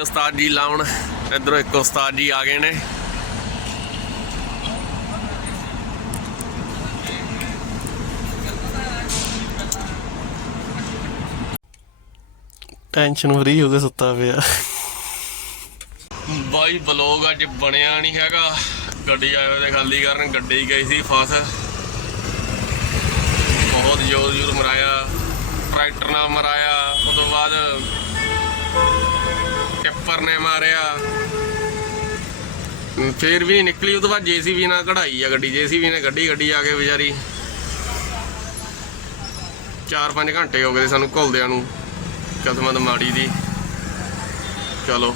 ਉਸਤਾਦ ਜੀ ਲਾਉਣ। ਇਧਰੋਂ ਇੱਕ ਉਸਤਾਦ ਜੀ ਆ ਗਏ ਨੇ। ਟੈਨਸ਼ਨ ਫਰੀ ਹੋ ਕੇ ਸੁੱਤਾ ਪਿਆ। ਬਾਈ ਬਲੌਗ ਅੱਜ ਬਣਿਆ ਨਹੀਂ ਹੈਗਾ। ਗੱਡੀ ਆਏ ਹੋਏ ਤੇ ਖਾਲੀ ਕਰਨ ਗੱਡੀ ਗਈ ਸੀ ਫਸ। ਬਹੁਤ ਜ਼ੋਰ ਜ਼ੋਰ ਮਰਾਇਆ। ਟਰੈਕਟਰ ਨਾਲ ਮਰਾਇਆ। ਉਸ ਤੋਂ ਬਾਅਦ ਟਿੱਪਰ ਨੇ ਮਾਰਿਆ। ਹਮ, ਫੇਰ ਵੀ ਨੀ ਨਿਕਲੀ ਉਹ ਤੋਂ ਬਾਅਦ ਜੀਸੀਬੀ ਨਾਲ ਕਢਾਈ ਆ ਗੱਡੀ। ਜੀਸੀਬੀ ਨੇ ਗੱਡੀ ਗੱਡੀ ਆ ਕੇ ਵਿਚਾਰੀ। 4-5 ਘੰਟੇ ਹੋ ਗਏ ਸਾਨੂੰ ਘੁਲਦਿਆਂ ਨੂੰ ਕਿਸਮਤ ਮਾੜੀ ਦੀ ਚਲੋ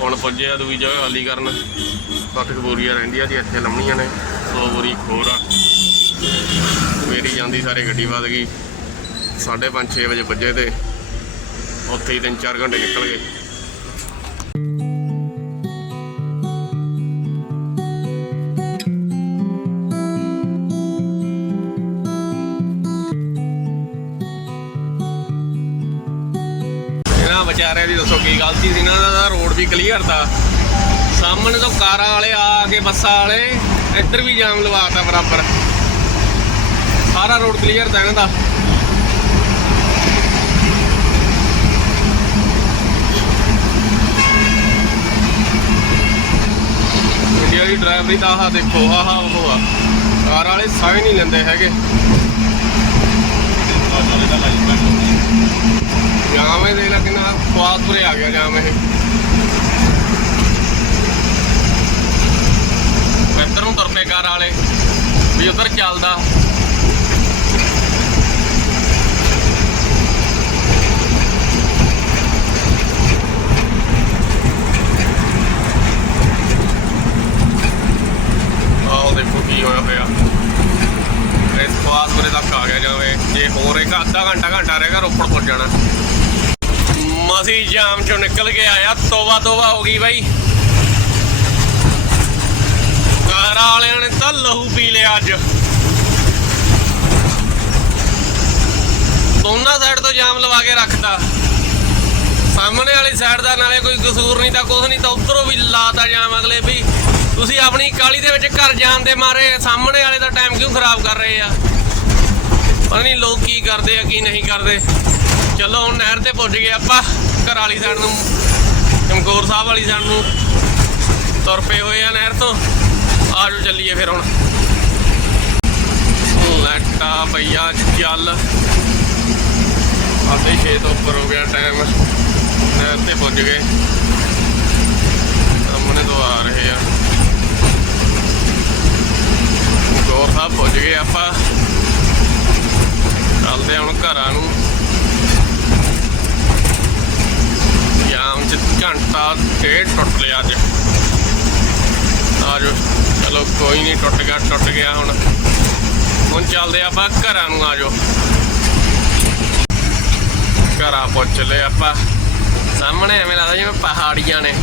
ਹੁਣ ਪੁੱਜੇ ਆ ਦੂਜੀ ਜਗ੍ਹਾ ਖਾਲੀ ਕਰਨ। ਸੱਠ ਕੁ ਰਹਿੰਦੀਆਂ ਜੀ ਇੱਥੇ ਲੰਮਣੀਆਂ ਨੇ 100 ਬੋਰੀ ਹੋਰ ਆ। ਮੇਰੀ ਜਾਂਦੀ ਸਾਰੇ ਗੱਡੀ ਵੱਧ ਗਈ। 5:30 6 ਵਜੇ ਪੁੱਜੇ ਤੇ ਉੱਥੇ ਹੀ 3-4 ਘੰਟੇ ਨਿਕਲ ਗਏ। ਇਹਨਾਂ ਵਿਚਾਰਿਆਂ ਦੀ ਦੱਸੋ ਕੀ ਗਲਤੀ ਸੀ? ਇਹਨਾਂ ਦਾ ਰੋਡ ਵੀ ਕਲੀਅਰ ਤਾਂ। ਸਾਹਮਣੇ ਤੋਂ ਕਾਰਾਂ ਵਾਲੇ ਆ ਕੇ ਬੱਸਾਂ ਵਾਲੇ, ਇੱਧਰ ਵੀ ਜਾਮ ਲਵਾਤਾ ਬਰਾਬਰ। ਸਾਰਾ ਰੋਡ ਕਲੀਅਰ ਤਾਂ ਇਹਨਾਂ ਦਾ। ਇੰਡੀਆ ਦੀ ਡਰਾਈਵਰੀ ਤਾਂ ਆਹ ਦੇਖੋ, ਆਹ ਉਹ ਆ। ਕਾਰ ਵਾਲੇ ਸਾਹ ਨਹੀਂ ਲੈਂਦੇ ਹੈਗੇ। ਜਾਮ ਇਹ ਦੇਖ ਲੈ ਕਿੰਨਾ ਸਵਾਦਪੁਰੇ ਆ ਗਿਆ ਜਾਮ ਇਹ। ਇੱਧਰ ਨੂੰ ਤੁਰਨੇ ਕਾਰ ਵਾਲੇ, ਵੀ ਉਧਰ ਚੱਲਦਾ। ਆਹ ਦੇਖੋ ਕੀ ਹੋਇਆ ਹੋਇਆ ਇਸ ਸਵਾਦਪੁਰੇ ਤੱਕ ਆ ਗਿਆ ਜਾਵੇ ਜੇ ਹੋਰ ਇੱਕ ਅੱਧਾ ਘੰਟਾ ਘੰਟਾ ਰਹੇਗਾ ਰੋਪੜ ਪਹੁੰਚ ਜਾਣਾ। ਅਸੀਂ ਜਾਮ ਚੋਂ ਨਿਕਲ ਕੇ ਆਇਆ ਤੋਬਾ ਤੋਬਾ ਹੋ ਗਈ ਬਾਈ। ਕਾਰ ਵਾਲਿਆਂ ਨੇ ਤਾਂ ਲਹੂ ਪੀ ਲਿਆ ਅੱਜ। ਦੋਨਾਂ ਸਾਈਡ ਤੋਂ ਜਾਮ ਲਵਾ ਕੇ ਰੱਖਤਾ। ਸਾਹਮਣੇ ਵਾਲੀ ਸਾਈਡ ਦਾ ਨਾਲੇ ਕੋਈ ਕਸੂਰ ਨਹੀਂ ਤਾਂ ਕੁਝ ਨਹੀਂ ਤਾਂ ਉਧਰੋਂ ਵੀ ਲਾਤਾ ਜਾਮ ਅਗਲੇ ਵੀ। ਤੁਸੀਂ ਆਪਣੀ ਕਾਲੀ ਦੇ ਵਿੱਚ ਘਰ ਜਾਣ ਦੇ ਮਾਰੇ, ਸਾਹਮਣੇ ਵਾਲੇ ਦਾ ਟਾਈਮ ਕਿਉਂ ਖਰਾਬ ਕਰ ਰਹੇ ਆ? ਪਤਾ ਨਹੀਂ ਲੋਕ ਕੀ ਕਰਦੇ ਆ, ਕੀ ਨਹੀਂ ਕਰਦੇ। ਚਲੋ ਹੁਣ ਨਹਿਰ ਤੇ ਪੁੱਜ ਗਏ ਆਪਾਂ, ਘਰ ਵਾਲੀ ਸਾਈਡ ਨੂੰ, ਚਮਕੌਰ ਸਾਹਿਬ ਵਾਲੀ ਸਾਈਡ ਨੂੰ ਤੁਰ ਪਏ ਹੋਏ ਆ ਨਹਿਰ ਤੋਂ। ਆਜੋ ਚੱਲੀਏ ਫਿਰ ਹੁਣ। ਲੈਟਾ ਭਈਆ ਚੱਲ ਆਦੇ 6 ਤੋਂ ਉੱਪਰ ਹੋ ਗਿਆ ਟਾਈਮ ਨਹਿਰ ਤੇ ਪੁੱਜ ਗਏ। ਸਾਹਮਣੇ ਤੋਂ ਆ ਰਹੇ ਆ। ਚਮਕੌਰ ਸਾਹਿਬ ਪੁੱਜ ਗਏ ਆਪਾਂ। ਚੱਲਦੇ ਹਾਂ ਹੁਣ ਘਰਾਂ ਨੂੰ। ਜਾਮ ਚ ਘੰਟਾ ਡੇਢ ਟੁੱਟ ਲਿਆ ਅੱਜ। ਆਜੋ, ਚਲੋ ਕੋਈ ਨਹੀਂ ਟੁੱਟ ਗਿਆ ਟੁੱਟ ਗਿਆ ਹੁਣ। ਹੁਣ ਚੱਲਦੇ ਆਪਾਂ ਘਰਾਂ ਨੂੰ, ਆਜੋ। ਘਰਾਂ ਪਹੁੰਚ ਲਏ ਆਪਾਂ। ਸਾਹਮਣੇ ਐਵੇਂ ਲੱਗਦਾ ਜਿਵੇਂ ਪਹਾੜੀਆਂ ਨੇ।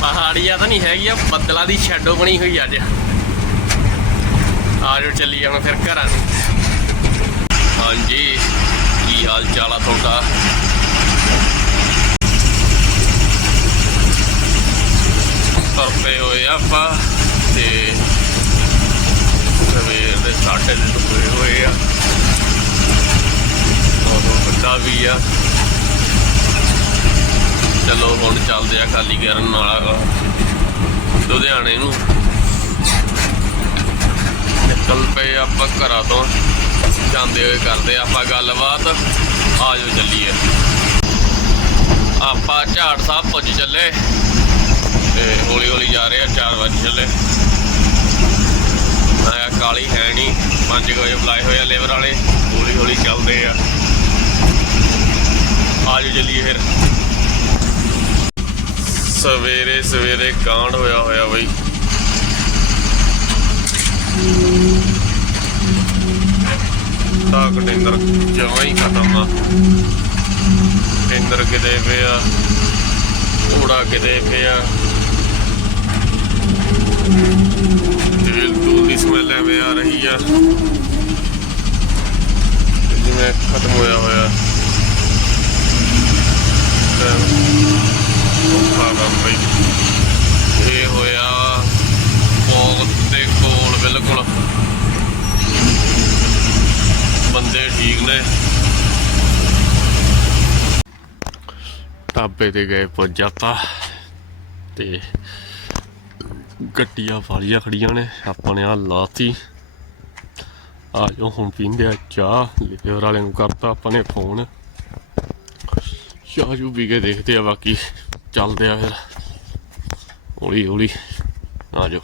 ਪਹਾੜੀਆਂ ਤਾਂ ਨਹੀਂ ਹੈਗੀਆਂ, ਬੱਦਲਾਂ ਦੀ ਸ਼ੈਡੋ ਬਣੀ ਹੋਈ ਅੱਜ। ਆਜੋ ਚੱਲੀ ਹੁਣ ਫਿਰ ਘਰਾਂ ਨੂੰ। ਹਾਂਜੀ, ਕੀ ਹਾਲ ਚਾਲ ਆ ਤੁਹਾਡਾ ਤੁਰ ਪਏ ਹੋਏ ਆ ਆਪਾਂ ਤੇ ਸਵੇਰ ਦੇ ਸਾਡੇ ਦੇ ਟੁੱਟੇ ਹੋਏ ਆ। ਉਦੋਂ ਵੱਡਾ ਵੀ ਆ। ਚਲੋ ਹੁਣ ਚੱਲਦੇ ਆ ਖਾਲੀ ਕਰਨ ਵਾਲਾ ਲੁਧਿਆਣੇ ਨੂੰ। ਨਿਕਲ ਪਏ ਆਪਾਂ ਘਰਾਂ ਤੋਂ। ਜਾਂਦੇ ਹੋਏ ਕਰਦੇ ਆਪਾਂ ਗੱਲਬਾਤ। ਆਜੋ ਚੱਲੀਏ। ਆਪਾਂ ਝਾੜ ਸਾਹਿਬ ਪੁੱਜ ਚੱਲੇ। ਤੇ ਹੌਲੀ ਹੌਲੀ ਜਾ ਰਹੇ ਆ 4 ਵਜੇ ਚੱਲੇ। ਆਇਆ ਕਾਲੀ ਹੈ ਨਹੀਂ। 5 ਵਜੇ ਬੁਲਾਏ ਹੋਏ ਆ ਲੇਬਰ ਵਾਲੇ। ਹੌਲੀ ਹੌਲੀ ਚੱਲਦੇ ਆ। ਆਜੋ ਚੱਲੀਏ ਫਿਰ। ਸਵੇਰੇ ਸਵੇਰੇ ਕਾਂਡ ਹੋਇਆ ਹੋਇਆ ਬਈ। ਤਾਂ ਕੰਟੇਨਰ ਜਮਾਂ ਹੀ ਖਤਮ ਆ। ਕੰਟੇਨਰ ਕਿਤੇ ਪਿਆ, ਘੋੜਾ ਕਿਤੇ ਪਿਆ। ਖਤਮ ਹੋਇਆ ਹੋਇਆ। ਇਹ ਹੋਇਆ ਬਹੁਤ ਕੋਲ, ਬਿਲਕੁਲ। ਬੰਦੇ ਠੀਕ ਨੇ। ਢਾਬੇ ਤੇ ਗਏ ਪੁੱਜ ਆਪਾਂ ਤੇ ਗੱਡੀਆਂ ਵਾਲੀਆਂ ਖੜੀਆਂ ਨੇ ਆਪਾਂ ਨੇ ਆ ਲਾਤੀ। ਆ ਜੋ ਹੁਣ ਪੀਂਦੇ ਆ ਚਾਹ ਲੇਬਰ ਵਾਲੇ ਨੂੰ ਕਰਤਾ ਆਪਾਂ ਨੇ ਫੋਨ ਚਾਹ ਜੂ ਵੀ ਕੇ ਦੇਖਦੇ ਆ ਬਾਕੀ ਚੱਲਦੇ ਆ ਫਿਰ। ਹੌਲੀ ਹੌਲੀ, ਆ ਜਾਓ।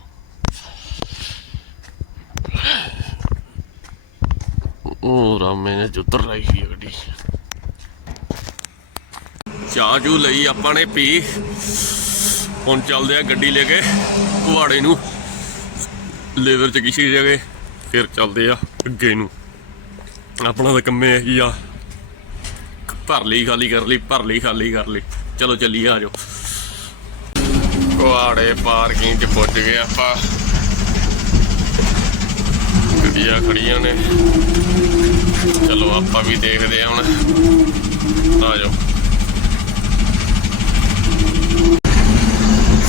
ਉਹ ਰਾਮੇ ਨੇ ਜੁੱਤਰ ਲਾਈ ਸੀ ਗੱਡੀ। ਚਾਹ ਜੂ ਲਈ ਆਪਾਂ ਨੇ ਪੀ। ਹੁਣ ਚੱਲਦੇ ਆ ਗੱਡੀ ਲੈ ਕੇ ਕੁਹਾੜੇ ਨੂੰ। ਲੇਵਰ ਚ ਕਿਸੇ ਜਗ੍ਹਾ ਫਿਰ ਚੱਲਦੇ ਆ ਅੱਗੇ ਨੂੰ। ਆਪਣਾ ਤਾਂ ਕੰਮੇ ਇਹੀ ਆ। ਭਰ ਲਈ, ਖਾਲੀ ਕਰ ਲਈ, ਭਰ ਲਈ, ਖਾਲੀ ਕਰ ਲਈ। ਚਲੋ ਚੱਲੀਏ, ਆ ਜਾਓ। ਕੁਹਾੜੇ ਪਾਰਕਿੰਗ 'ਚ ਪੁੱਜ ਗਏ ਆਪਾਂ। ਗੱਡੀਆਂ ਖੜੀਆਂ ਨੇ। ਚਲੋ ਆਪਾਂ ਵੀ ਦੇਖਦੇ ਆ ਹੁਣ। ਆ ਜਾਓ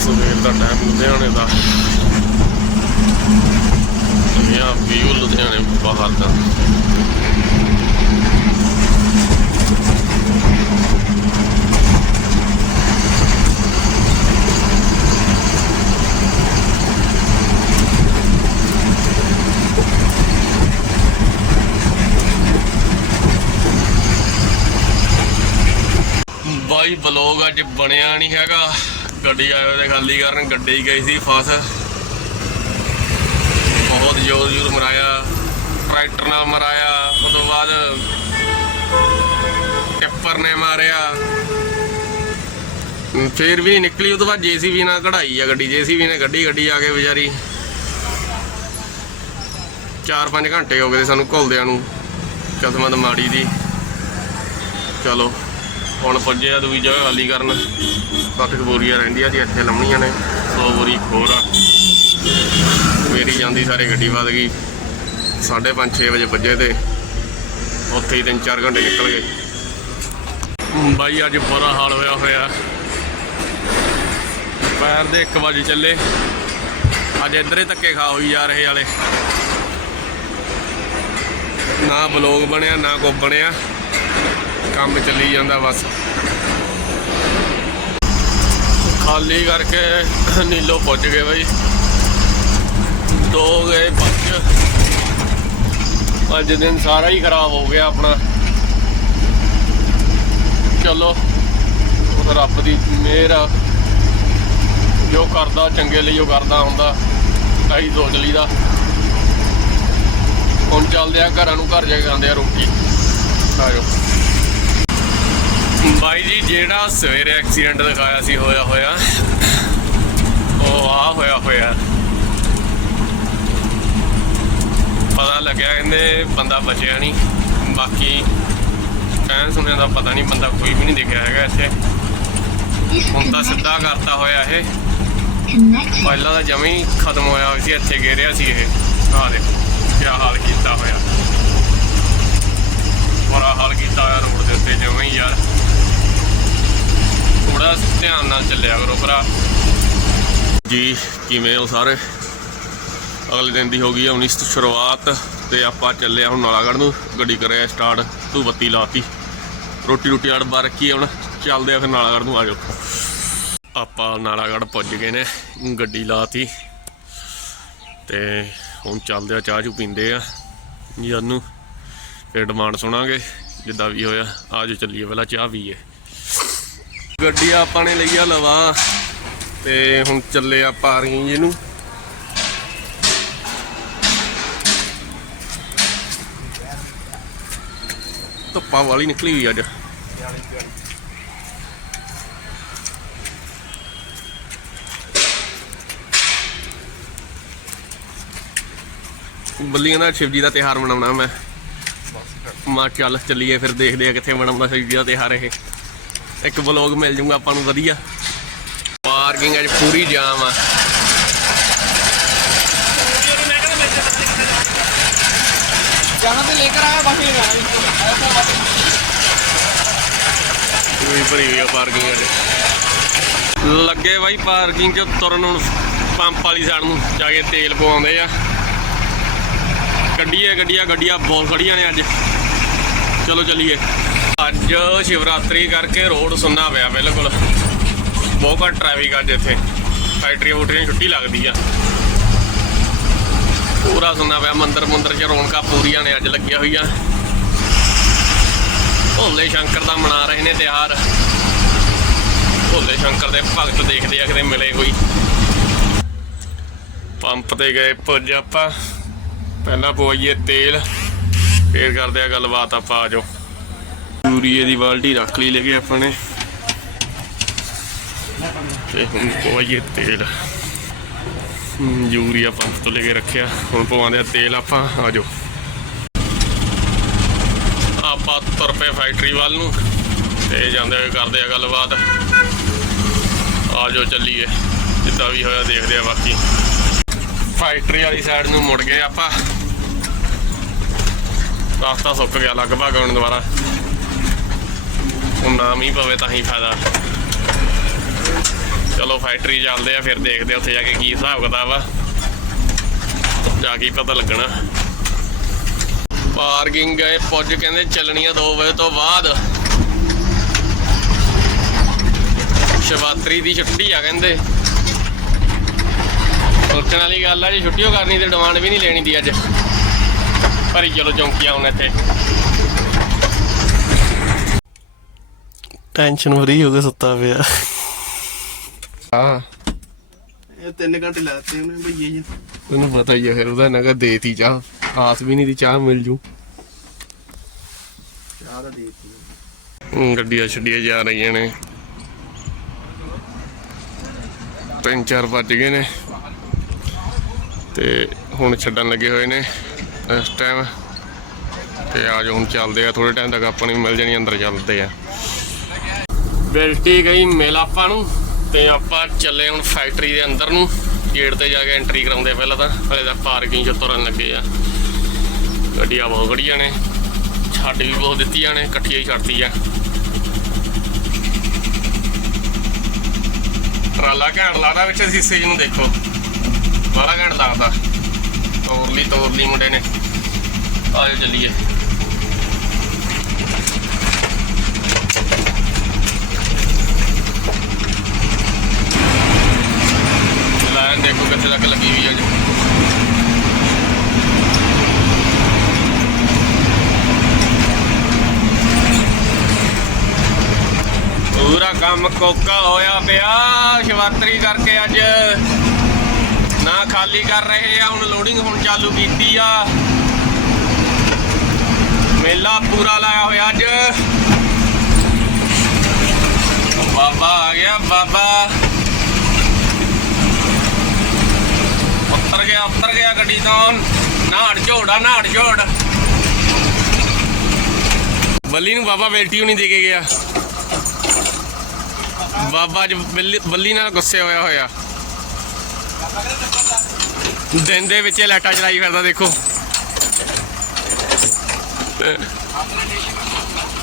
ਸਵੇਰ ਦਾ ਟਾਈਮ ਲੁਧਿਆਣੇ ਦਾ। ਇਹ ਵੀਊ ਲੁਧਿਆਣੇ ਬਾਹਰ ਦਾ। ਬਾਈ ਬਲੌਗ ਅੱਜ ਬਣਿਆ ਨਹੀਂ ਹੈਗਾ। ਗੱਡੀ ਆਏ ਹੋਏ ਤੇ ਖਾਲੀ ਕਰਨ ਗੱਡੀ ਗਈ ਸੀ ਫਸ। ਬਹੁਤ ਜ਼ੋਰ ਜ਼ੋਰ ਮਰਾਇਆ ਟਰੈਕਟਰ ਨਾਲ ਮਰਾਇਆ ਉਸ ਤੋਂ ਬਾਅਦ ਟਿੱਪਰ ਨੇ ਮਾਰਿਆ। ਹਮ, ਫੇਰ ਵੀ ਨਿਕਲੀ ਉਸ ਤੋਂ ਬਾਅਦ ਜੀਸੀਬੀ ਨਾਲ ਕਢਾਈ ਆ ਗੱਡੀ ਜੀਸੀਬੀ ਨੇ ਗੱਡੀ ਗੱਡੀ ਆ ਕੇ ਵਿਚਾਰੀ। 4-5 ਘੰਟੇ ਹੋ ਗਏ ਸਾਨੂੰ ਘੁਲਦਿਆਂ ਨੂੰ ਕਿਸਮਤ ਮਾੜੀ ਦੀ। ਚਲੋ। ਹੁਣ ਪੁੱਜੇ ਆ ਦੂਜੀ ਜਗ੍ਹਾ ਖਾਲੀ ਕਰਨ। ਬਾਕੀ ਬੋਰੀਆਂ ਰਹਿੰਦੀਆਂ ਜੀ ਇੱਥੇ ਲਾਉਣੀਆਂ ਨੇ 100 ਬੋਰੀ ਹੋਰ ਆ। ਮੇਰੀ ਜਾਂਦੀ ਸਾਰੇ ਗੱਡੀ ਵੱਧ ਗਈ। 5:30 6 ਵਜੇ ਪੁੱਜੇ ਤੇ, ਉੱਥੇ ਹੀ 3-4 ਘੰਟੇ ਨਿਕਲ ਗਏ। ਬਾਈ, ਅੱਜ ਬੁਰਾ ਹਾਲ ਹੋਇਆ ਹੋਇਆ। ਪੈਰ ਦੇ 1 ਵਜੇ ਚੱਲੇ। ਅੱਜ ਇੱਧਰ ਹੀ ਧੱਕੇ ਖਾ ਹੋਈ ਜਾ ਰਹੇ ਵਾਲੇ। ਨਾ ਬਲੌਗ ਬਣਿਆ, ਨਾ ਕੋ ਬਣਿਆ। ਕੰਮ ਚੱਲੀ ਜਾਂਦਾ ਬਸ। ਖਾਲੀ ਕਰਕੇ ਨੀਲੋ ਪੁੱਜ ਗਏ ਬਾਈ। ਦੋ ਗਏ ਪੰਜ। ਅੱਜ ਦਿਨ ਸਾਰਾ ਹੀ ਖਰਾਬ ਹੋ ਗਿਆ ਆਪਣਾ। ਚਲੋ ਰੱਬ ਦੀ ਮਿਹਰ ਆ। ਜੋ ਕਰਦਾ ਚੰਗੇ ਲਈ ਉਹ ਕਰਦਾ ਹੁੰਦਾ। ਆਹੀ ਸੋਚ ਲਈਦਾ। ਹੁਣ ਚੱਲਦੇ ਆ ਘਰਾਂ ਨੂੰ, ਘਰ ਜਾ ਕੇ ਖਾਂਦੇ ਆ ਰੋਟੀ। ਆਜੋ ਬਾਈ ਜੀ, ਜਿਹੜਾ ਸਵੇਰੇ ਐਕਸੀਡੈਂਟ ਦਿਖਾਇਆ ਸੀ, ਹੋਇਆ ਹੋਇਆ। ਉਹ ਆ ਹੋਇਆ ਹੋਇਆ। ਪਤਾ ਲੱਗਿਆ ਕਹਿੰਦੇ ਬੰਦਾ ਬਚਿਆ ਨਹੀਂ। ਬਾਕੀ ਕਹਿਣ ਸੁਣਿਆ ਦਾ ਪਤਾ ਨਹੀਂ, ਬੰਦਾ ਕੋਈ ਵੀ ਨਹੀਂ ਦਿਖਿਆ ਹੈਗਾ ਇੱਥੇ। ਹੁਣ ਤਾਂ ਸਿੱਧਾ ਕਰਤਾ ਹੋਇਆ ਇਹ। ਪਹਿਲਾਂ ਤਾਂ ਜਮੀ ਹੀ ਖਤਮ ਹੋਇਆ ਹੋਇਆ ਸੀ, ਇੱਥੇ ਗੇਰਿਆ ਸੀ ਇਹ। ਆਹ ਦੇ ਕੀ ਹਾਲ ਕੀਤਾ ਹੋਇਆ। ਬੁਰਾ ਹਾਲ ਕੀਤਾ ਹੋਇਆ ਰੋਡ ਦੇ ਉੱਤੇ ਜਮੀ ਹੀ ਯਾਰ। ਧਿਆਨ ਨਾਲ ਚੱਲਿਆ ਕਰੋ ਭਰਾ। ਜੀ, ਕਿਵੇਂ ਹੋ ਸਾਰੇ? ਅਗਲੇ ਦਿਨ ਦੀ ਹੋ ਗਈ ਹੈ 19 ਤੋਂ ਸ਼ੁਰੂਆਤ ਤੇ ਆਪਾਂ ਚੱਲੇ ਹੁਣ ਨਾਲਾਗੜ੍ਹ ਨੂੰ। ਗੱਡੀ ਕਰਿਆ ਸਟਾਰਟ ਤੂੰ ਬੱਤੀ ਲਾਤੀ। ਰੋਟੀ ਰੋਟੀ ਅੜਬਾ ਰੱਖੀ ਹੁਣ। ਚੱਲਦੇ ਆ ਫਿਰ ਨਾਲਾਗੜ੍ਹ ਨੂੰ ਆ ਜਾਓ। ਆਪਾਂ ਨਾਲਾਗੜ੍ਹ ਪੁੱਜ ਗਏ ਨੇ, ਗੱਡੀ ਲਾਤੀ। ਤੇ ਹੁਣ ਚੱਲਦੇ ਆ, ਚਾਹ ਚੂ ਪੀਂਦੇ ਆ। ਜਦ ਨੂੰ ਫਿਰ ਡਿਮਾਂਡ ਸੁਣਾਂਗੇ, ਜਿੱਦਾਂ ਵੀ ਹੋਇਆ। ਆਜੋ ਚੱਲੀਏ, ਪਹਿਲਾਂ ਚਾਹ ਪੀਏ ਗੱਡੀ ਆਪਾਂ ਨੇ ਲਈ ਆ ਲਵਾ। ਤੇ ਹੁਣ ਚੱਲੇ ਆ ਪਾਰਕਿੰਗ ਜਿਹਨੂੰ ਧੁੱਪਾਂ ਵਾਲੀ ਨਿਕਲੀ ਹੋਈ ਅੱਜ। ਬੱਲੀਆਂ ਦਾ ਸ਼ਿਵਜੀ ਦਾ ਤਿਹਾਰ ਮਨਾਉਣਾ ਮੈਂ। ਮਾ ਚੱਲ ਚੱਲੀਏ ਫਿਰ ਦੇਖਦੇ ਆ ਕਿੱਥੇ ਮਨਾਉਂਦਾ ਸ਼ਿਵਜੀ ਦਾ ਤਿਹਾਰ ਇਹ। ਇੱਕ ਵਲੌਗ ਮਿਲ ਜੂਗਾ ਆਪਾਂ ਨੂੰ ਵਧੀਆ। ਪਾਰਕਿੰਗ ਅੱਜ ਪੂਰੀ ਜਾਮ ਆ। ਪਾਰਕਿੰਗ ਲੱਗੇ ਬਾਈ ਪਾਰਕਿੰਗ ਚ ਤੁਰਨ ਨੂੰ ਪੰਪ ਵਾਲੀ ਸਾਈਡ ਨੂੰ ਜਾ ਕੇ ਤੇਲ ਪਵਾਉਂਦੇ ਆ। ਗੱਡੀਆਂ ਗੱਡੀਆਂ ਗੱਡੀਆਂ ਬਹੁਤ ਖੜੀਆਂ ਨੇ ਅੱਜ। ਚਲੋ ਚੱਲੀਏ। ਅੱਜ ਸ਼ਿਵਰਾਤਰੀ ਕਰਕੇ ਰੋਡ ਸੁੰਨਾ ਪਿਆ ਬਿਲਕੁਲ। ਬਹੁਤ ਘੱਟ ਟ੍ਰੈਫਿਕ ਅੱਜ ਇੱਥੇ। ਫੈਕਟਰੀਆਂ ਫੂਟਰੀਆਂ ਛੁੱਟੀ ਲੱਗਦੀ ਆ। ਪੂਰਾ ਸੁੰਨਾ ਪਿਆ, ਮੰਦਰ ਮੰਦਰ ਚ ਰੌਣਕਾਂ ਪੂਰੀਆਂ ਨੇ, ਅੱਜ ਲੱਗੀਆਂ ਹੋਈਆਂ। ਭੋਲੇ ਸ਼ੰਕਰ ਦਾ ਮਨਾ ਰਹੇ ਨੇ ਤਿਉਹਾਰ। ਭੋਲੇ ਸ਼ੰਕਰ ਦੇ ਭਗਤ ਦੇਖਦੇ ਆ ਕਿਤੇ ਮਿਲੇ ਕੋਈ। ਪੰਪ ਤੇ ਗਏ ਪੁੱਜ ਆਪਾਂ। ਪਹਿਲਾਂ ਪਵਾਈਏ ਤੇਲ, ਫੇਰ ਕਰਦੇ ਆ ਗੱਲਬਾਤ ਆਪਾਂ ਆ ਜਾਓ। ਯੂਰੀਏ ਦੀ ਬਾਲਟੀ ਰੱਖ ਲਈ ਲੈ ਲਗੇ ਆਪਾਂ ਨੇ ਤੇ ਹੁਣ ਪਵਾਈਏ ਤੇਲ। ਯੂਰੀਆ ਪੰਪ ਤੋਂ ਲੈ ਕੇ ਰੱਖਿਆ। ਹੁਣ ਪਵਾਉਂਦੇ ਆ ਤੇਲ ਆਪਾਂ। ਆ ਆਪਾਂ ਤੁਰ ਪਏ ਫੈਕਟਰੀ ਵੱਲ ਨੂੰ। ਤੇ ਜਾਂਦੇ ਹੋਏ ਕਰਦੇ ਆ ਗੱਲਬਾਤ। ਆ ਜਾਓ, ਚੱਲੀਏ। ਜਿੱਦਾਂ ਵੀ ਹੋਇਆ ਦੇਖਦੇ ਆ ਬਾਕੀ। ਫੈਕਟਰੀ ਵਾਲੀ ਸਾਈਡ ਨੂੰ ਮੁੜ ਗਏ ਆਪਾਂ। ਰਸਤਾ ਸੁੱਕ ਗਿਆ, ਲਗਭਗ ਹੁਣ ਦੁਬਾਰਾ। ਹੁਣ ਨਾ ਮੀਂਹ ਪਵੇ ਤਾਂ ਹੀ ਫਾਇਦਾ। ਚਲੋ ਫੈਕਟਰੀ ਚੱਲਦੇ ਆ, ਫਿਰ ਦੇਖਦੇ ਆ ਉੱਥੇ ਜਾ ਕੇ ਕੀ ਹਿਸਾਬ ਕਿਤਾਬ ਆ। ਜਾ ਕੇ ਪਤਾ ਲੱਗਣਾ। ਪਾਰਕਿੰਗ ਗਏ, ਪੁੱਜ ਕਹਿੰਦੇ ਚੱਲਣੀਆਂ 2 ਵਜੇ ਤੋਂ ਬਾਅਦ। ਸ਼ਿਵਰਾਤਰੀ ਦੀ ਛੁੱਟੀ ਆ ਕਹਿੰਦੇ। ਸੋਚਣ ਵਾਲੀ ਗੱਲ ਆ, ਜੇ ਛੁੱਟੀਓ ਕਰਨੀ ਤੇ ਡਿਮਾਂਡ ਵੀ ਨਹੀਂ ਲੈਣੀ ਦੀ ਅੱਜ। ਪਰ ਚਲੋ ਚੌਂਕੀਆਂ ਹੁਣ ਇੱਥੇ। ਟੈਨਸ਼ਨ ਫਰੀ ਹੋ ਕੇ ਸੁੱਤਾ ਪਿਆ। ਹਾਂ ਇਹ 3 ਘੰਟੇ ਲਾਤੇ ਉਹਨੇ ਭਈਏ ਜੀ। ਤੈਨੂੰ ਪਤਾ ਹੀ ਆ ਫਿਰ ਉਹਦਾ ਨਗਾ ਦੇਤੀ ਚਾਹ। ਆਸ ਵੀ ਨਹੀਂ ਦੀ ਚਾਹ ਮਿਲ ਜੂ। ਚਾਹ ਦਾ ਦੇਤੀ ਹਮ, ਗੱਡੀਆਂ ਛੱਡੀਆਂ ਜਾ ਰਹੀਆਂ ਨੇ। ਤਿੰਨ ਚਾਰ ਵੱਜ ਗਏ ਨੇ। ਤੇ ਹੁਣ ਛੱਡਣ ਲੱਗੇ ਹੋਏ ਨੇ ਇਸ ਟਾਈਮ ਤੇ ਆ ਜਾਓ ਹੁਣ ਚੱਲਦੇ ਆ। ਥੋੜੇ ਟਾਈਮ ਤੱਕ ਆਪਾਂ ਨੂੰ ਮਿਲ ਜਾਣੀ ਅੰਦਰ ਚੱਲਦੇ ਆ। ਬਿਲਟੀ ਗਈ ਮਿਲ ਆਪਾਂ ਨੂੰ ਤੇ ਆਪਾਂ ਚੱਲੇ ਹੁਣ ਫੈਕਟਰੀ ਦੇ ਅੰਦਰ ਨੂੰ ਗੇਟ ਤੇ ਜਾ ਕੇ ਐਂਟਰੀ ਕਰਾਉਂਦੇ ਆ ਪਹਿਲਾਂ ਤਾਂ, ਹਲੇ ਤਾਂ ਪਾਰਕਿੰਗ 'ਚ ਤੁਰਨ ਲੱਗੇ ਆ। ਗੱਡੀਆਂ ਬਹੁਤ ਗੱਡੀਆਂ ਨੇ, ਛੱਡ ਵੀ ਬਹੁਤ ਦਿੱਤੀਆਂ ਨੇ, ਇਕੱਠੀਆਂ ਹੀ ਛੱਡਤੀ ਆ। ਟਰਾਲਾ ਘੈਂਟ ਲੱਗਦਾ ਵਿੱਚ, ਸੀਸੇ ਜੀ ਨੂੰ ਦੇਖੋ। ਬੜਾ ਘੈਂਟ ਲੱਗਦਾ ਤੋਰ ਲਈ ਤੋਰ ਲਈ ਮੁੰਡੇ ਨੇ। ਆਜੋ ਚੱਲੀਏ। ਲਾਈਨ ਦੇਖੋ ਕਿੱਥੇ ਤੱਕ ਲੱਗੀ ਹੋਈ ਹੈ ਜੀ। ਪੂਰਾ ਕੰਮ ਕੋਕਾ ਹੋਇਆ ਪਿਆ ਸ਼ਿਵਰਾਤਰੀ ਕਰਕੇ ਅੱਜ। ਨਾ ਖਾਲੀ ਕਰ ਰਹੇ ਆ, ਹੁਣ ਲੋਡਿੰਗ ਹੁਣ ਚਾਲੂ ਕੀਤੀ ਆ। ਮੇਲਾ ਪੂਰਾ ਲਾਇਆ ਹੋਇਆ ਅੱਜ। ਬਾਬਾ ਆ ਗਿਆ, ਬਾਬਾ। ਉਤਰ ਗਿਆ, ਉੱਤਰ ਗਿਆ ਗੱਡੀ ਤੋਂ। ਨਾੜ ਝੋੜਾ ਨਾੜ ਝੋੜ। ਬੱਲੀ ਨੂੰ ਬਾਬਾ ਬੇਲਟੀ ਨਹੀਂ ਦੇ ਕੇ ਗਿਆ। ਬਾਬਾ ਅੱਜ ਬੱਲੀ ਨਾਲ ਗੁੱਸੇ ਹੋਇਆ ਹੋਇਆ। ਦਿਨ ਦੇ ਵਿੱਚ ਇਹ ਚਲਾਈ ਫਿਰਦਾ, ਦੇਖੋ।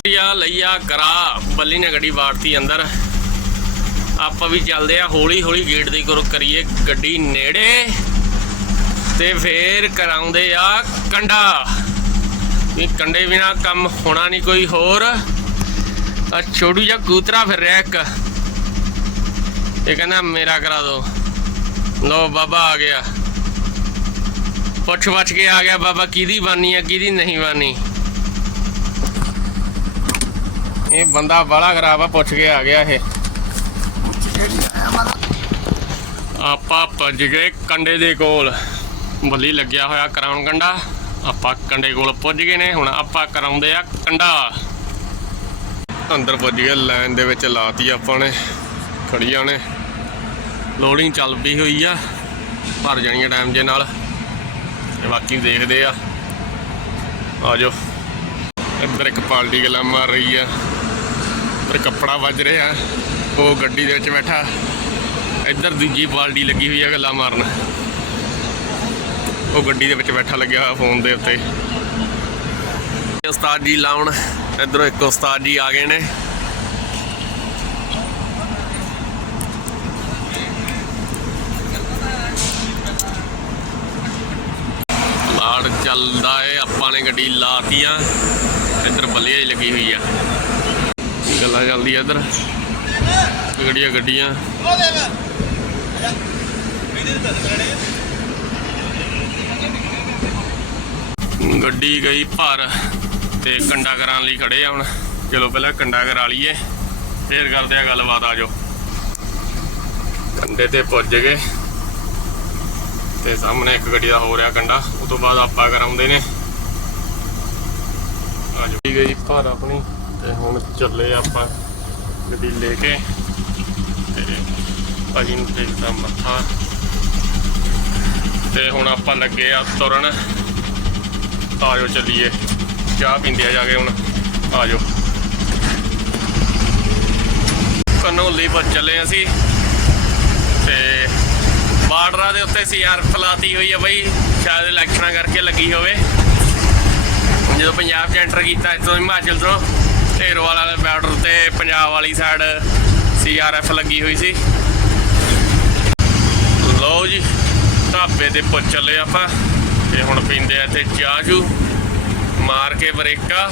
ਯਾ ਲਈਆ ਕਰਾ। ਬੱਲੀ ਨੇ ਗੱਡੀ ਵਾੜਤੀ ਅੰਦਰ। ਆਪਾਂ ਵੀ ਚੱਲਦੇ ਆ ਹੌਲੀ ਹੌਲੀ ਗੇਟ ਦੀ ਕਰੋ ਕਰੀਏ ਗੱਡੀ ਨੇੜੇ। ਤੇ ਫੇਰ ਕਰਾਉਂਦੇ ਆ ਕੰਡਾ। ਇਹ ਕੰਡੇ ਬਿਨਾ ਕੰਮ ਹੋਣਾ ਨਹੀਂ ਕੋਈ ਹੋਰ। ਆ ਛੋਟੂ ਜਿਹਾ ਕੂਤਰਾ ਫਿਰ ਰਿਹਾ ਇੱਕ। ਇਹ ਕਹਿੰਦਾ ਮੇਰਾ ਕਰਾ ਦੋ। ਲੋ ਬਾਬਾ ਆ ਗਿਆ। ਪੁੱਛ ਪੁੱਛ ਕੇ ਆ ਗਿਆ ਬਾਬਾ ਕਿਹਦੀ ਬਾਨੀ ਆ ਕਿਹਦੀ ਨਹੀਂ ਬਾਨੀ? ਇਹ ਬੰਦਾ ਬੜਾ ਖਰਾਬ ਆ ਪੁੱਛ ਕੇ ਆ ਗਿਆ ਇਹ। ਆਪਾਂ ਭੱਜ ਗਏ ਕੰਡੇ ਦੇ ਕੋਲ। ਬੱਲੀ ਲੱਗਿਆ ਹੋਇਆ ਕਰਾਉਣ ਕੰਡਾ ਆਪਾਂ ਕੰਡੇ ਕੋਲ ਪੁੱਜ ਗਏ ਨੇ, ਹੁਣ ਆਪਾਂ ਕਰਾਉਂਦੇ ਆ ਕੰਡਾ। ਅੰਦਰ ਪੁੱਜ ਗਏ, ਲਾਈਨ ਦੇ ਵਿੱਚ ਲਾਤੀ ਆਪਾਂ ਨੇ, ਖੜੀਆਂ ਨੇ। ਲੋਡਿੰਗ ਚੱਲ ਪਈ ਹੋਈ ਆ, ਭਰ ਜਾਣੀਆਂ ਟਾਈਮ ਜੇ ਨਾਲ। ਤੇ ਬਾਕੀ ਦੇਖਦੇ ਆ। ਆ ਜਾਓ ਇੱਧਰ ਇੱਕ ਪਾਲਟੀ ਗੱਲਾਂ ਮਾਰ ਰਹੀ ਆ। ਇੱਧਰ ਕੱਪੜਾ ਵੱਜ ਰਿਹਾ। ਉਹ ਗੱਡੀ ਦੇ ਵਿੱਚ ਬੈਠਾ। ਇੱਧਰ ਦੂਜੀ ਪਾਲਟੀ ਲੱਗੀ ਹੋਈ ਆ ਗੱਲਾਂ ਮਾਰਨ। ਉਹ ਗੱਡੀ ਦੇ ਵਿੱਚ ਬੈਠਾ ਲੱਗਿਆ ਹੋਇਆ ਫੋਨ ਦੇ ਉੱਤੇ। ਉਸਤਾਦ ਜੀ ਲਾਉਣ, ਇੱਧਰੋਂ ਇੱਕ ਉਸਤਾਦ ਜੀ ਆ ਗਏ ਨੇ। ਲਾੜ ਚੱਲਦਾ ਏ, ਆਪਾਂ ਨੇ ਗੱਡੀ ਲਾਤੀਆਂ। ਇੱਧਰ ਬੱਲੀਆ ਹੀ ਲੱਗੀ ਹੋਈ ਆ। ਗੱਲਾਂ ਚੱਲਦੀ ਇੱਧਰ। ਗੱਡੀਆਂ ਗੱਡੀਆਂ ਗੱਡੀ ਗਈ ਭਰ ਤੇ ਕੰਡਾ ਕਰਾਉਣ ਲਈ ਖੜੇ ਆ ਹੁਣ। ਚਲੋ ਪਹਿਲਾਂ ਕੰਡਾ ਕਰਾ ਲਈਏ, ਫੇਰ ਕਰਦੇ ਆ ਗੱਲਬਾਤ, ਆ ਜਾਓ। ਕੰਡੇ ਤੇ ਪੁੱਜ ਗਏ ਤੇ ਸਾਹਮਣੇ ਇੱਕ ਗੱਡੀ ਦਾ ਹੋ ਰਿਹਾ ਕੰਡਾ ਉਸ ਤੋਂ ਬਾਅਦ ਆਪਾਂ ਕਰਾਉਂਦੇ ਨੇ। ਆ ਜਾਓ। ਗਈ ਭਰ ਆਪਣੀ ਤੇ ਹੁਣ ਚੱਲੇ ਆਪਾਂ ਗੱਡੀ ਲੈ ਕੇ ਤੇ ਭਾਜੀ ਨੂੰ ਦੇਖਦਾ ਮੱਥਾ। ਤੇ ਹੁਣ ਆਪਾਂ ਲੱਗੇ ਆ ਤੁਰਨ। ਆਜੋ ਚੱਲੀਏ। ਚਾਹ ਪੀਂਦੇ ਆ ਜਾ ਕੇ ਹੁਣ। ਆਜੋ। ਕਨੋਲੀ ਪਰ ਚੱਲੇ ਅਸੀਂ। ਤੇ ਬਾਰਡਰਾਂ ਦੇ ਉੱਤੇ ਸੀਆਰਐਫ ਲਾਤੀ ਹੋਈ ਆ ਬਈ। ਸ਼ਾਇਦ ਇਲੈਕਸ਼ਨਾਂ ਕਰਕੇ ਲੱਗੀ ਹੋਵੇ। ਜਦੋਂ ਪੰਜਾਬ 'ਚ ਐਂਟਰ ਕੀਤਾ ਇੱਥੋਂ ਹਿਮਾਚਲ ਤੋਂ, ਢੇਰਵਾਲ ਵਾਲੇ ਬਾਰਡਰ ਤੇ ਪੰਜਾਬ ਵਾਲੀ ਸਾਈਡ ਸੀਆਰਐਫ ਲੱਗੀ ਹੋਈ ਸੀ। ਲਓ ਜੀ, ਢਾਬੇ ਤੇ ਪੁੱਛ ਚੱਲੇ ਆਪਾਂ। ਤੇ ਹੁਣ ਪੀਂਦੇ ਆ ਤੇ ਚਾਹ ਮਾਰ ਕੇ ਬਰੇਕਾ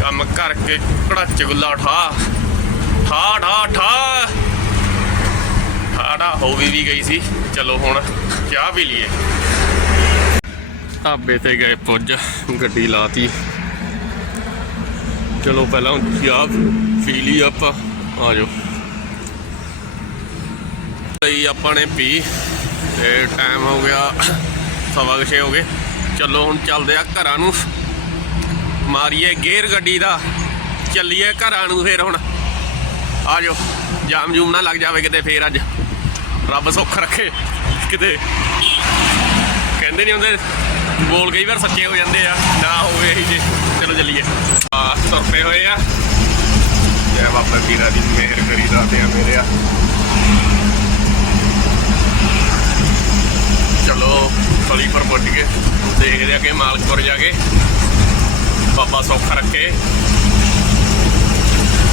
ਕੰਮ ਕਰਕੇ ਘੜੱਚ ਗੁੱਲਾ ਠਾ ਠਾ ਠਾ ਠਾ ਠਾੜਾ ਹੋ ਵੀ ਵੀ ਗਈ ਸੀ। ਚਲੋ ਹੁਣ ਚਾਹ ਪੀ ਲਈਏ। ਢਾਬੇ ਤੇ ਗਏ ਪੁੱਜ, ਗੱਡੀ ਲਾਤੀ। ਚਲੋ ਪਹਿਲਾਂ ਚਾਹ ਪੀ ਲਈ ਆਪਾਂ। ਆ ਜਾਓ। ਲਈ ਆਪਾਂ ਨੇ ਪੀ, ਤੇ ਟਾਈਮ ਹੋ ਗਿਆ ਸਵਾ ਕੁ ਹੋ ਗਏ। ਚਲੋ ਹੁਣ ਚੱਲਦੇ ਆ ਘਰਾਂ ਨੂੰ। ਮਾਰੀਏ ਗੇਅਰ ਗੱਡੀ ਦਾ। ਚੱਲੀਏ ਘਰਾਂ ਨੂੰ ਫੇਰ ਹੁਣ। ਆ ਜਾਓ ਜਾਮ ਜੂਮ ਨਾ ਲੱਗ ਜਾਵੇ ਕਿਤੇ ਫੇਰ ਅੱਜ। ਰੱਬ ਸੁੱਖ ਰੱਖੇ ਕਿਤੇ। ਕਹਿੰਦੇ ਨਹੀਂ ਹੁੰਦੇ, ਬੋਲ ਕਈ ਵਾਰ ਸੱਚੇ ਹੋ ਜਾਂਦੇ ਆ। ਨਾ ਹੋਵੇ ਇਹੀ ਜੇ ਚਲੋ ਚੱਲੀਏ। ਆ ਤੁਰਪੇ ਹੋਏ ਆ। ਜੈ ਬਾਬਾ ਪੀਰਾ ਦੀ ਮਿਹਰ ਕਰੀ ਦਾਤੇ ਆ ਮੇਰੇ ਆ। ਚਲੋ। ਫਲੀ ਪੁੱਜ ਗਏ ਦੇਖਦੇ ਆ ਕਿ ਮਾਲਕਪੁਰ ਜਾ ਕੇ ਬਾਬਾ ਸੌਖਾ ਰੱਖੇ।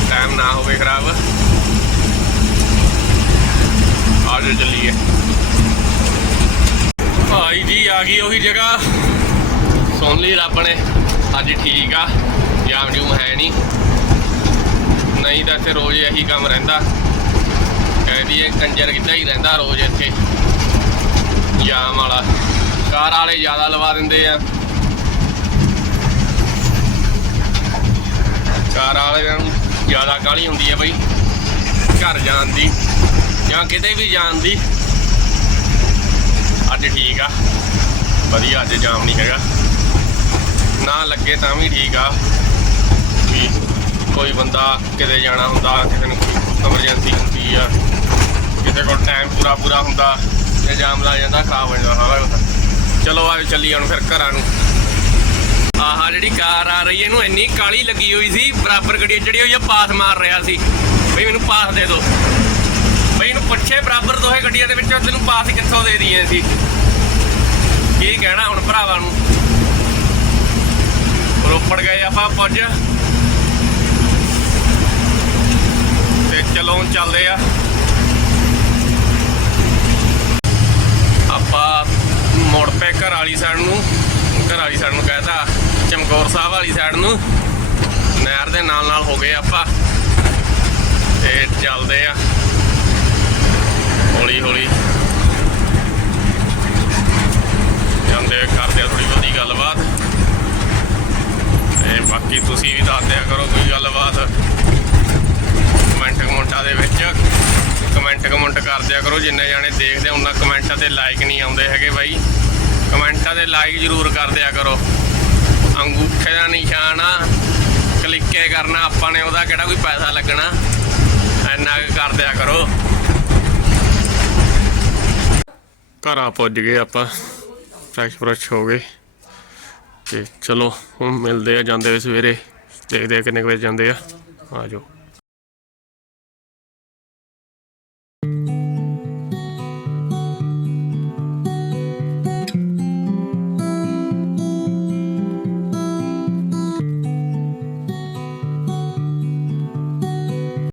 ਟਾਈਮ ਨਾ ਹੋਵੇ ਖਰਾਬ। ਆਜੋ ਚੱਲੀਏ। ਭਾਈ ਜੀ ਆ ਗਈ ਉਹੀ ਜਗ੍ਹਾ। ਸੁਣ ਲਈ ਰੱਬ ਨੇ, ਅੱਜ ਠੀਕ ਆ, ਜਾਮ ਜੂਮ ਹੈ ਨਹੀਂ। ਨਹੀਂ ਤਾਂ ਇੱਥੇ ਰੋਜ਼ ਇਹੀ ਕੰਮ ਰਹਿੰਦਾ। ਕਹਿ ਦਈਏ ਕੰਜਰ ਕਿੱਦਾਂ ਹੀ ਰਹਿੰਦਾ ਰੋਜ਼ ਇੱਥੇ। ਜਾਮ ਵਾਲਾ। ਕਾਰ ਵਾਲੇ ਜ਼ਿਆਦਾ ਲਵਾ ਦਿੰਦੇ ਆ। ਕਾਰ ਵਾਲਿਆਂ ਨੂੰ ਜ਼ਿਆਦਾ ਕਾਹਲੀ ਹੁੰਦੀ ਹੈ ਬਈ, ਘਰ ਜਾਣ ਦੀ ਜਾਂ ਕਿਤੇ ਵੀ ਜਾਣ ਦੀ। ਅੱਜ ਠੀਕ ਆ, ਵਧੀਆ ਅੱਜ ਜਾਮ ਨਹੀਂ ਹੈਗਾ। ਨਾ ਲੱਗੇ ਤਾਂ ਵੀ ਠੀਕ ਆ ਵੀ ਕੋਈ ਬੰਦਾ ਕਿਤੇ ਜਾਣਾ ਹੁੰਦਾ, ਕਿਸੇ ਨੂੰ ਕੋਈ ਐਮਰਜੈਂਸੀ ਹੁੰਦੀ ਆ। ਕਿਸੇ ਕੋਲ ਟਾਈਮ ਪੂਰਾ ਪੂਰਾ ਹੁੰਦਾ, ਜਾਂ ਜਾਮ ਲਾ ਜਾਂਦਾ, ਖਰਾਬ ਹੋ ਜਾਂਦਾ, ਸਾਰਾ ਕੁਛ। ਚਲੋ ਆ ਚੱਲੀਏ ਹੁਣ ਫਿਰ ਘਰਾਂ ਨੂੰ। ਆਹ ਜਿਹੜੀ ਕਾਰ ਆ ਰਹੀ ਇਹਨੂੰ ਇੰਨੀ ਕਾਲੀ ਲੱਗੀ ਹੋਈ ਸੀ, ਬਰਾਬਰ ਗੱਡੀ ਚੜੀ ਹੋਈ ਆ, ਪਾਸ ਮਾਰ ਰਿਹਾ ਸੀ। ਬਈ ਮੈਨੂੰ ਪਾਸ ਦੇ ਦਿਓ ਬਈ ਇਹਨੂੰ ਪੁੱਛੇ ਬਰਾਬਰ ਦੋਹੇ ਗੱਡੀਆਂ ਦੇ ਵਿੱਚੋਂ, ਤੈਨੂੰ ਪਾਸ ਕਿੱਥੋਂ ਦੇ ਦਈਏ ਸੀ ਕੀ ਕਹਿਣਾ ਹੁਣ ਭਰਾਵਾਂ ਨੂੰ? ਰੋਪੜ ਗਏ ਆਪਾਂ ਪੁੱਜ। ਤੇ ਚਲੋ ਹੁਣ ਚੱਲਦੇ ਆ ਆਪਾਂ ਮੁੜ ਪਏ ਘਰ ਵਾਲੀ ਸਾਈਡ ਨੂੰ ਘਰ ਵਾਲੀ ਸਾਈਡ ਨੂੰ ਕਹਿਤਾ, ਚਮਕੌਰ ਸਾਹਿਬ ਵਾਲੀ ਸਾਈਡ ਨੂੰ। ਨਹਿਰ ਦੇ ਨਾਲ ਨਾਲ ਹੋ ਗਏ ਆਪਾਂ। ਤੇ ਚੱਲਦੇ ਆ। ਹੌਲੀ ਹੌਲੀ। ਜਾਂਦੇ ਕਰਦੇ ਆ ਥੋੜੀ ਬਹੁਤੀ ਗੱਲਬਾਤ। ਤੇ ਬਾਕੀ ਤੁਸੀਂ ਵੀ ਦੱਸ ਦਿਆ ਕਰੋ ਕੋਈ ਗੱਲਬਾਤ। ਕਮੈਂਟ ਕਮੈਂਟਾਂ ਦੇ ਵਿੱਚ। ਕਮੈਂਟ ਕਮੈਂਟ ਕਰਦਿਆ ਕਰੋ। ਜਿੰਨੇ ਜਾਣੇ ਦੇਖਦੇ ਆ, ਉਹਨਾਂ ਕਮੈਂਟਾਂ ਤੇ ਲਾਈਕ ਨਹੀਂ ਆਉਂਦੇ ਹੈਗੇ ਬਾਈ। ਕਮੈਂਟਾਂ ਤੇ ਲਾਈਕ ਜ਼ਰੂਰ ਕਰ ਦਿਆ ਕਰੋ। ਅੰਗੂਠੇ ਦਾ ਨਿਸ਼ਾਨ ਆ ਕਲਿੱਕੇ ਕਰਨਾ, ਆਪਾਂ ਨੇ ਉਹਦਾ ਕਿਹੜਾ ਕੋਈ ਪੈਸਾ ਲੱਗਣਾ, ਇੰਨਾ ਕੁ ਕਰ ਦਿਆ ਕਰੋ। ਘਰਾਂ ਪੁੱਜ ਗਏ ਆਪਾਂ ਫਰੈਸ਼ ਫਰੈਸ਼ ਹੋ ਗਏ। ਤੇ ਚਲੋ, ਹੁਣ ਮਿਲਦੇ ਆ ਜਾਂਦੇ ਸਵੇਰੇ, ਦੇਖਦੇ ਆ ਕਿੰਨੇ ਕੁ ਵਜੇ ਜਾਂਦੇ ਆ। ਆ ਜਾਓ।